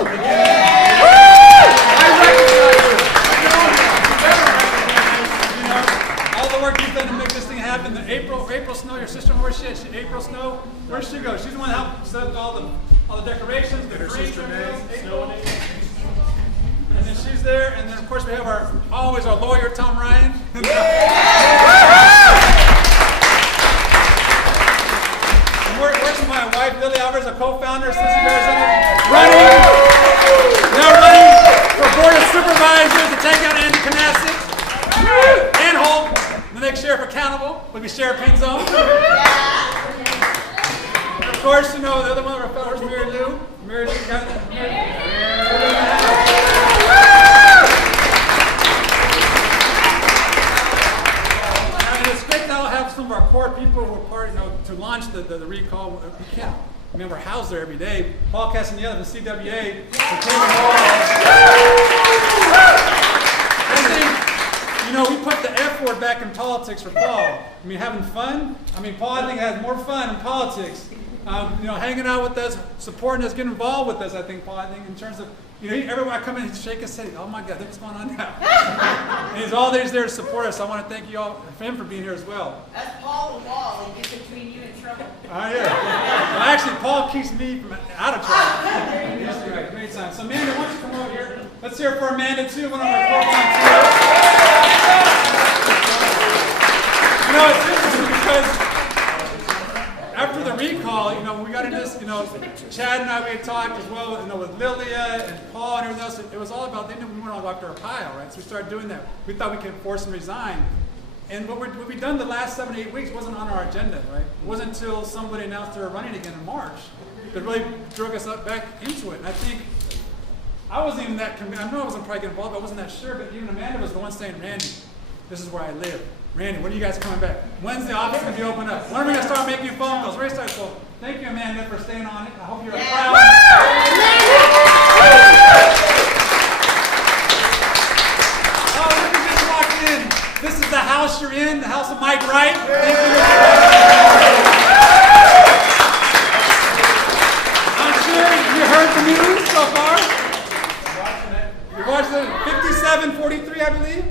I recognize you. You know, all the work you've done to make this thing happen. The April Snow, your sister, where's she at? April Snow, where'd she go? She's the one that helped set up all the decorations, the trees, April. And then she's there, and then of course we have always our lawyer, Tom Ryan. Where's my wife, Lily Alvarez, a co-founder, Cincinnati, Arizona, running for Board of Supervisors to take out Andy Kanasic and hold the next sheriff accountable, would be Sheriff Penzone. Of course, you know, the other one of our fellows, Mary Lou. Mary Lou got it. Some of our core people who were part, to launch the recall. We can't remember housed there every day. Paul Castaneda, the CWA, I think, we put the F word back in politics for Paul. I mean, having fun. I mean, Paul, I think, has more fun in politics. Hanging out with us, supporting us, getting involved with us. I think, Paul, in terms of, everyone I come in, he'd shake his head. Oh my God, look what's going on now. And he's always there to support us. I want to thank you all for him for being here as well. That's Paul the wall. He gets between you and trouble. Oh yeah. Well, actually, Paul keeps me from out of trouble. He's great. Great time. So Amanda, why don't you come over here? Let's hear it for Amanda too. One of our core ones too. It's interesting because after the recall, we got into this, Chad and I, we had talked as well, with Lilia and Paul and everything else. It was all about, they knew we weren't all go after our pile, right? So we started doing that. We thought we could force them to resign. And what we've done the last 7 to 8 weeks wasn't on our agenda, right? It wasn't until somebody announced they were running again in March that really drug us back into it. And I think, I wasn't even that convinced. I know I wasn't probably getting involved, but I wasn't that sure. But even Amanda was the one saying, Randy, this is where I live. Randy, when are you guys coming back? When's the office going to be open up? When are we going to start making phone calls? So thank you, Amanda, for staying on it. I hope you're proud. Oh, look who just walked in. This is the house you're in, the house of Mike Wright. Thank you. I'm sure you heard the news so far. You're watching it. 57-43, I believe.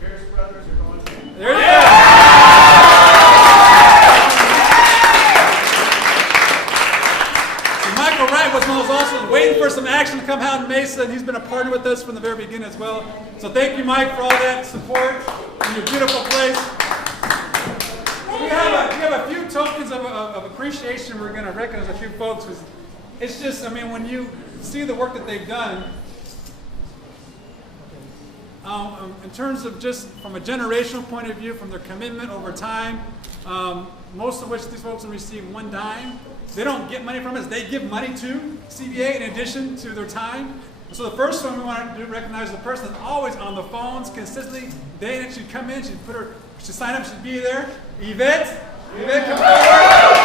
Pearce brothers are going to. There you go. So Michael Wright was also waiting for some action to come out in Mesa, and he's been a partner with us from the very beginning as well. So thank you, Mike, for all that support in your beautiful place. We have a few tokens of appreciation. We're going to recognize a few folks. It's just, when you see the work that they've done, in terms of just from a generational point of view, from their commitment over time, most of which these folks will receive one dime. They don't get money from us. They give money to CBA in addition to their time. So the first one we want to do, recognize the person that's always on the phones consistently. Day that she'd come in, she'd sign up, she'd be there. Yvette, come forward.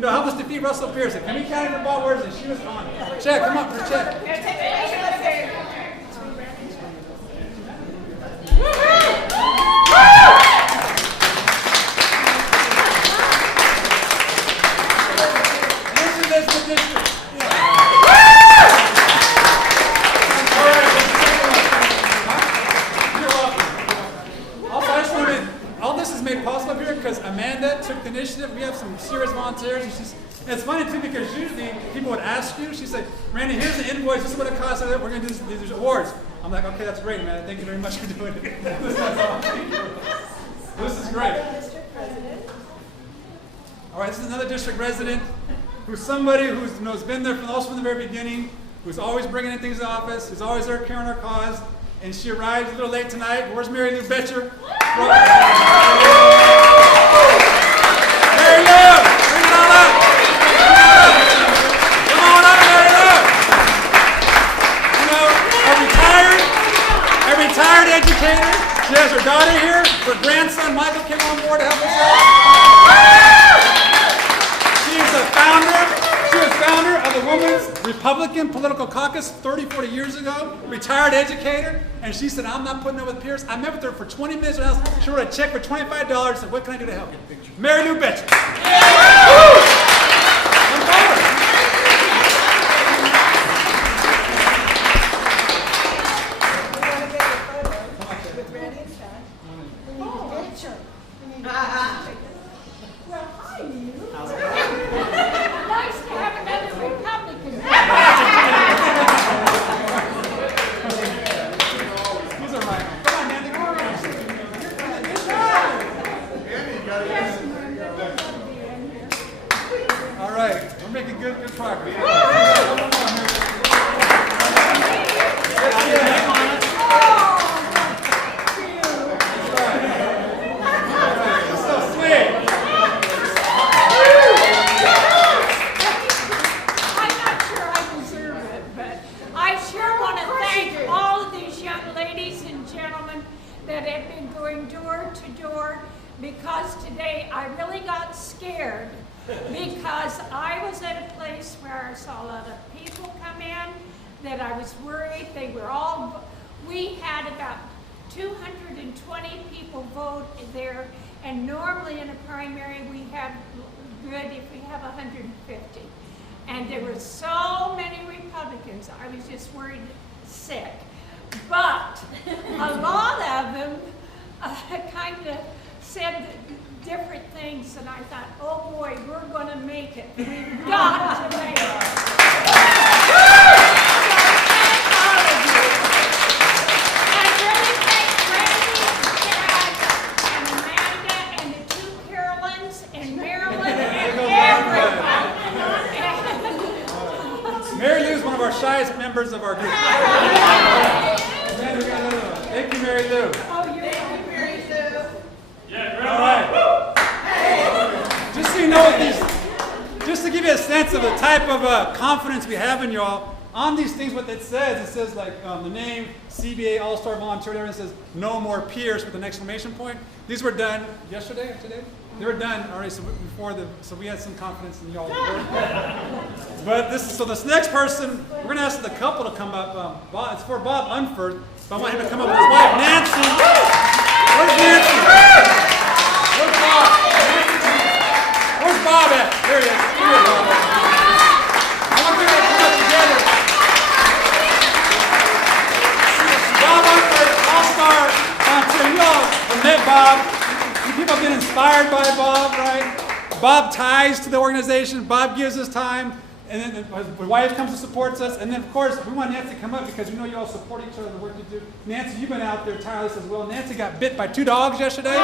Help us defeat Russell Pearce. Can we count the ball words? And she was on it. Check, come on for a check. We have some serious volunteers, and it's funny too because usually people would ask you. She said, "Randy, here's the invoice. This is what it costs. We're going to do these awards." I'm like, "Okay, that's great, man. Thank you very much for doing it." This is great. All right, this is another district resident who's somebody who's been there from the very beginning, who's always bringing in things to the office, who's always there carrying our cause, and she arrived a little late tonight. Where's Mary Lou Betcher? Mary Lou! Bring it on up! Come on up, Mary Lou! A retired educator. She has her daughter here. Her grandson, Michael, came on board to help us out. Republican political caucus 30, 40 years ago, retired educator, and she said, I'm not putting up with Pearce. I met with her for 20 minutes in her house. She wrote a check for $25 and said, what can I do to help you? Mary Lou Betcher. All right, we're making good progress. That have been going door to door, because today I really got scared because I was at a place where I saw a lot of people come in that I was worried. We had about 220 people vote there, and normally in a primary we have good if we have 150. And there were so many Republicans, I was just worried sick. But a lot of them kind of said different things, and I thought, oh boy, we're going to make it. We've got to make it. So thank all of you. And really thank Randy and Amanda and the two Carolyns and Marilyn and everyone. Mary Lou's one of our shyest members of our group. Thank you, Mary Lou. Oh, you're welcome, Mary Lou. All right. Just so you know what just to give you a sense of the type of confidence we have in y'all, on these things what it says like the name, CBA All-Star Volunteer, and it says no more Pearce with an exclamation point. These were done yesterday or today? They were done already, so we had some confidence in y'all. But this next person, we're going to ask the couple to come up. It's for Bob Unford, but I want him to come up with his wife, Nancy. Where's Nancy? Where's Bob? Where's Bob at? There he is. Here he is, Bob. I want them to come up together. Bob Unford, All-Star volunteer. You all have met Bob. People have been inspired by Bob, right? Bob ties to the organization. Bob gives us time. And then his wife comes and supports us. And then, of course, we want Nancy to come up because we know you all support each other in the work you do. Nancy, you've been out there tireless as well. Nancy got bit by 2 dogs yesterday.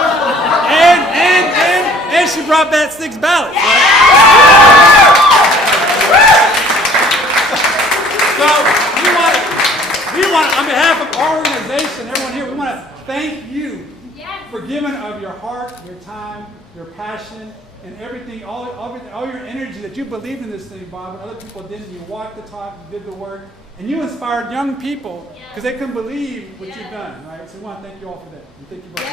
And she brought back 6 ballots. Right? So we want, on behalf of our organization, everyone here, we want to thank you for giving of your heart, your time, your passion, and everything, all your energy that you believed in this thing, Bob, and other people didn't. You walked the talk, you did the work, and you inspired young people because they couldn't believe what you've done, right? So we want to thank you all for that. And thank you both.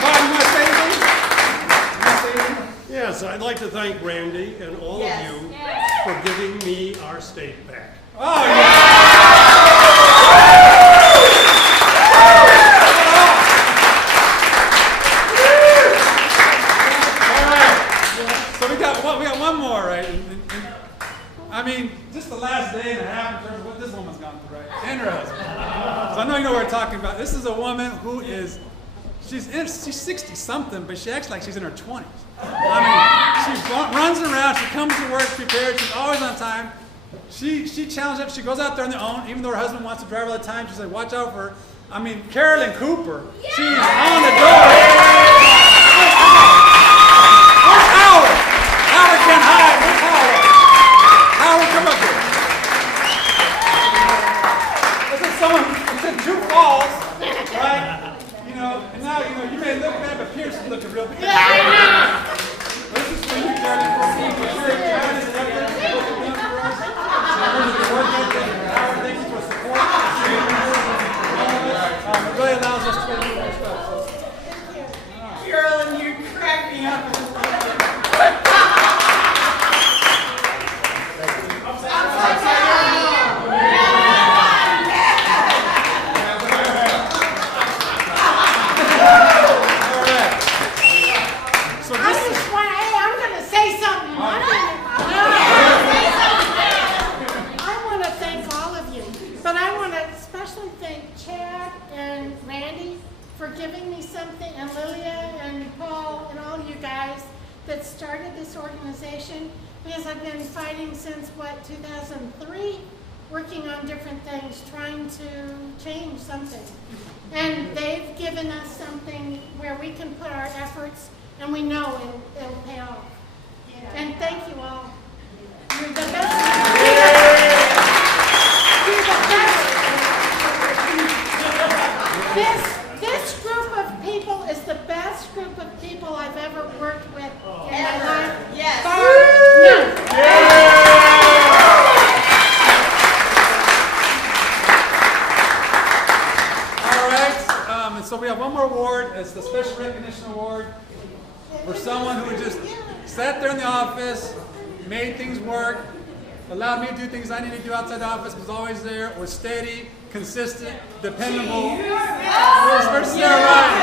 Bob, you want to say anything? Yes, I'd like to thank Randy and all of you for giving me our state back. Oh, yeah. We got one more, right? I mean, just the last day and a half in terms of what this woman's gone through, right? And her husband. So I know you know what we're talking about. This is a woman who is, she's 60-something, but she acts like she's in her 20s. I mean, she runs around, she comes to work prepared, she's always on time. She challenges up, she goes out there on her own, even though her husband wants to drive all the time. She's like, watch out for her. I mean, Carolyn Cooper, she's on the door. Where's Howard? Howard can hide. Where's Howard? Howard, come up here. This is someone who's in 2 falls, right? You know, and now, you may look bad, but Pearce is looking real bad. This is for you, Carolyn. Thank you for support. It really allows us to do more stuff. Carolyn, you crack me up and Randy for giving me something, and Lilia and Paul and all you guys that started this organization, because I've been fighting since, 2003, working on different things, trying to change something. And they've given us something where we can put our efforts, and we know it'll pay off. And thank you all. You're the best. You're the best. This group of people is the best group of people I've ever worked with in my life. Yes. All right, and so we have one more award. It's the Special Recognition Award for someone who just sat there in the office, made things work, allowed me to do things I needed to do outside the office, was always there, was steady, consistent, dependable. Where's Sarah Ryan?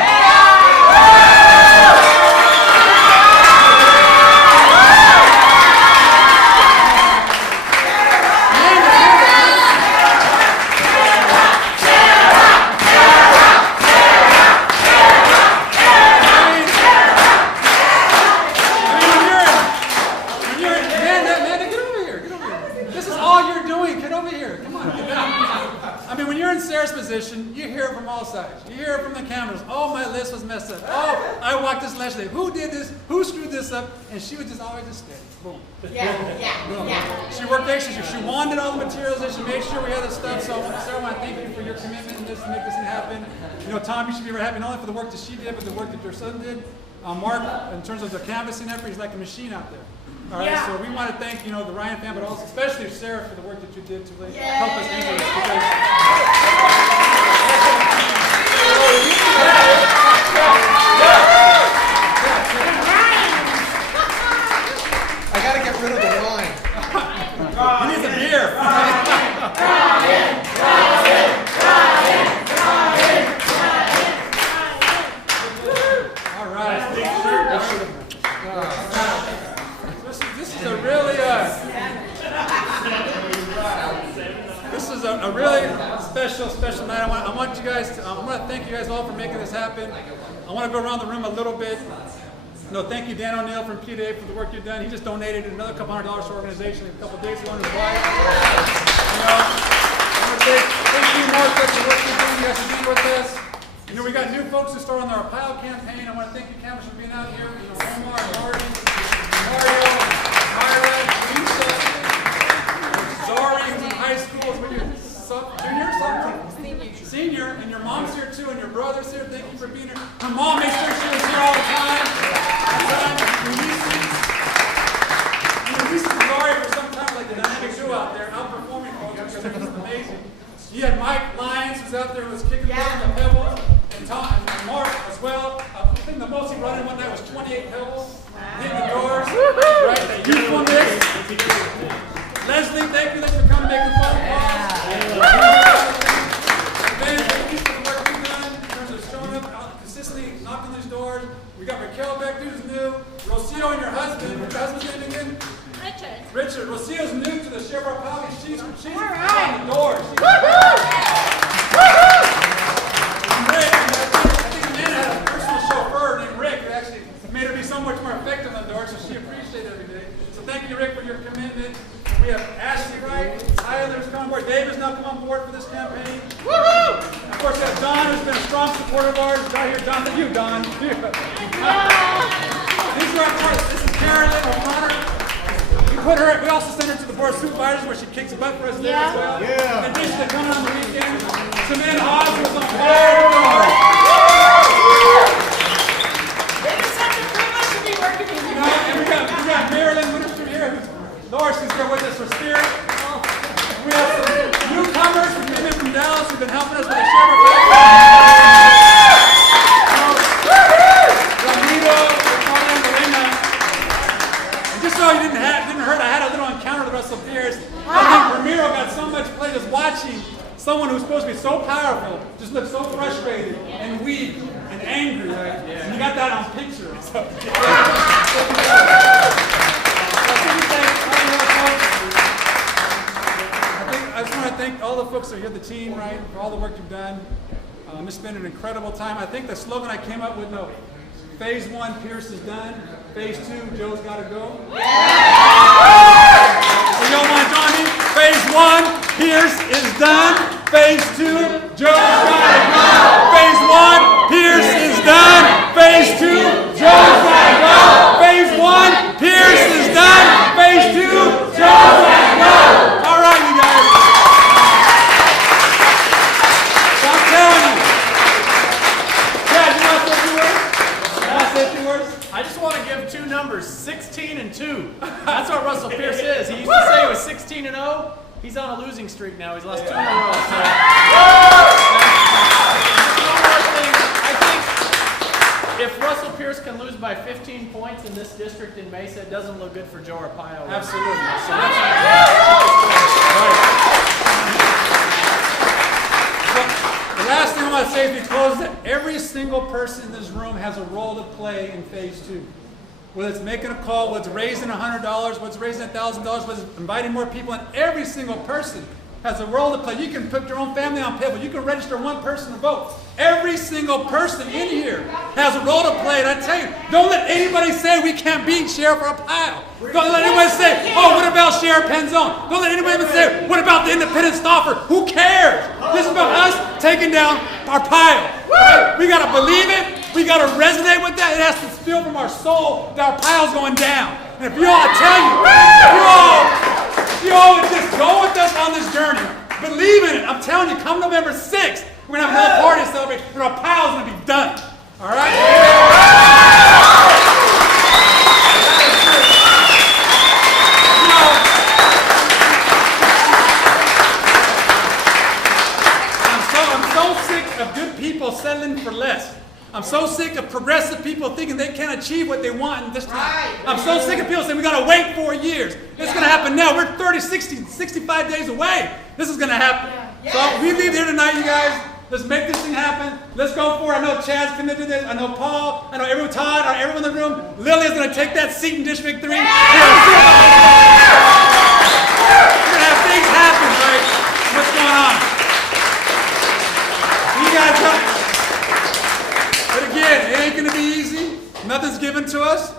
You hear it from all sides. You hear it from the cameras. Oh, my list was messed up. Oh, I walked this last day. Who did this? Who screwed this up? And she was just always just steady. Boom. Yeah. She worked extra. She wanted all the materials and she made sure we had the stuff. So, Sarah, I want to thank you for your commitment in this to make this thing happen. You know, Tom, you should be very happy not only for the work that she did, but the work that your son did. Mark, in terms of the canvassing effort, he's like a machine out there. All right, so we want to thank, the Ryan family, but also especially Sarah for the work that you did to really help us anchor this. I gotta get rid of the wine. He needs a beer. All right. This is a really a really special night. I want you guys to, I want to thank you guys all for making this happen. I want to go around the room a little bit. Thank you, Dan O'Neill from PDA for the work you've done. He just donated another couple $100 to our organization a couple days ago on his wife. I want to thank you, Mark, for the work you're doing. You guys are being with us. We got new folks who started on our PILE campaign. I want to thank you, campers, for being out here. Omar, Marty, Mario, Myra, Lisa, Zari, who's in high school, senior, and your mom's here too, and your brother's here. Thank you for being here. Her mom made sure she was here all the time. Lisa and Zari for some time, like the dynamic duo out there, outperforming folks, which I think is amazing. You had Mike Lyons, who's out there, who was kicking the pebbles, and Tom and Mark as well. I think the most he brought in one night was 28 pebbles, hitting the doors. Right, that youthfulness. Leslie, thank you for coming, making phone calls. Ben, thank you for the work you've done in terms of showing up, consistently knocking these doors. We got Raquel back, who's new. Rocio and your husband. What's your husband's name again? Richard. Rocio's new to the Chevrolet Poly. She's on the doors. Rick, I think Amanda had a personal chauffeur named Rick who actually made her be so much more effective on the door, so she appreciated it every day. So thank you, Rick, for your commitment. We have Ashley Wright, Tyler's come on board. David's now come on board for this campaign. Woohoo! Of course, we have Don, who's been a strong supporter of ours. Right here, Don. You, Don. These are our parts. This is Carolyn O'Connor. We also send her to the Board of Supervisors where she kicks butt for us there as well. In addition to coming on the weekend, Samantha Haas was on fire. It is such a privilege to be working with you. And we got Marilyn Winterstreet here, Laura's here with us for Spirit. We have some newcomers who came in from Dallas who've been helping us with the Chevrolet. Ramiro, Victoria, Marina. And just so you didn't hurt, I had a little encounter with Russell Pearce. I think Ramiro got so much play just watching someone who's supposed to be so powerful just look so frustrated and weak and angry, right? And you got that on picture. So, I just want to thank all the folks that are here, the team, right, for all the work you've done. It's been an incredible time. I think the slogan I came up with, Phase 1, Pearce is done. Phase 2, Joe's got to go. So y'all want to join me? Phase 1, Pearce is done. Phase 2, Joe's got to go. Phase 1, Pearce is done. Phase 2, Joe's got to go. Phase 1, Pearce is done. Phase 2, Joe's got to go. All right, you guys. So I'm telling you. Chad, you want to say a few words? I just want to give two numbers, 16 and 2. That's what Russell Pearce is. He used to say he was 16 and 0. He's on a losing streak now. He's lost 2 in a row. So. One more thing. I think if Russell Pearce can lose by 15 points in this district in Mesa, it doesn't look good for Joe Arpaio. Absolutely. So The last thing I want to say as we close is that every single person in this room has a role to play in Phase 2. Whether it's making a call, whether it's raising $100, whether it's raising $1,000, whether it's inviting more people, and every single person has a role to play. You can put your own family on paper. You can register one person to vote. Every single person in here has a role to play. And I tell you, don't let anybody say we can't beat Sheriff Arpaio. Don't let anybody say, oh, what about Sheriff Penzone? Don't let anybody even say, what about the independent stopper? Who cares? This is about us taking down Arpaio. Right? We got to believe it. We got to resonate with that. It has to feel from our soul that Arpaio's going down. And if you all, I tell you, if you all would just go with us on this journey, believe in it. I'm telling you, come November 6th, we're going to have another party to celebrate, and Arpaio's going to be done. All right? I'm so sick of good people settling for less. I'm so sick of progressive people thinking they can't achieve what they want in this time. I'm so sick of people saying we got to wait 4 years. It's going to happen now. We're 30, 60, 65 days away. This is going to happen. So we leave here tonight, you guys. Let's make this thing happen. Let's go for it. I know Chad's committed to this. I know Paul. I know everyone, Todd. I know everyone in the room. Lily's going to take that seat in District 3. We're going to have things happen, right? What's going on? You guys got... But again, it ain't going to be easy. Nothing's given to us.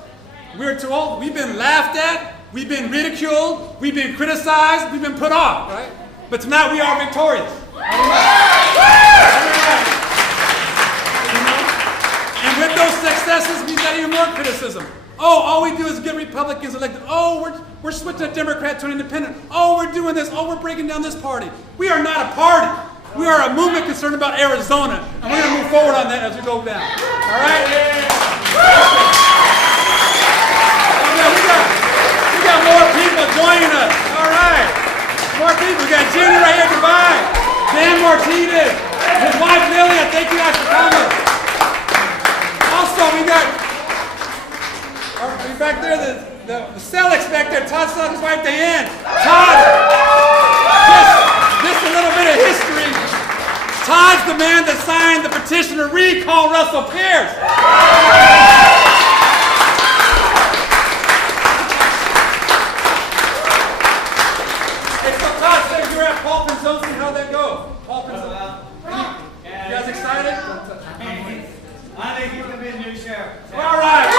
We're too old. We've been laughed at. We've been ridiculed. We've been criticized. We've been put off, right? But tonight we are victorious. And with those successes, we've got even more criticism. Oh, all we do is get Republicans elected. Oh, we're switching a Democrat to an independent. Oh, we're doing this. Oh, we're breaking down this party. We are not a party. We are a movement concerned about Arizona, and we're going to move forward on that as we go down. All right? We got more people joining us. All right. More people. We got Jenny right here. Goodbye. Dan Martinez. His wife, Lily. Thank you guys for coming. Also, we got back there, the Selleck's back there. Todd Selleck's wife, Diane. Todd, just a little bit of history. Todd's the man that signed the petition to recall Russell Pearce. Hey, so Todd said you were at Paul Penzone's. How'd that go? Paul Penzone. You guys excited? I think he's going to be a new sheriff. All right.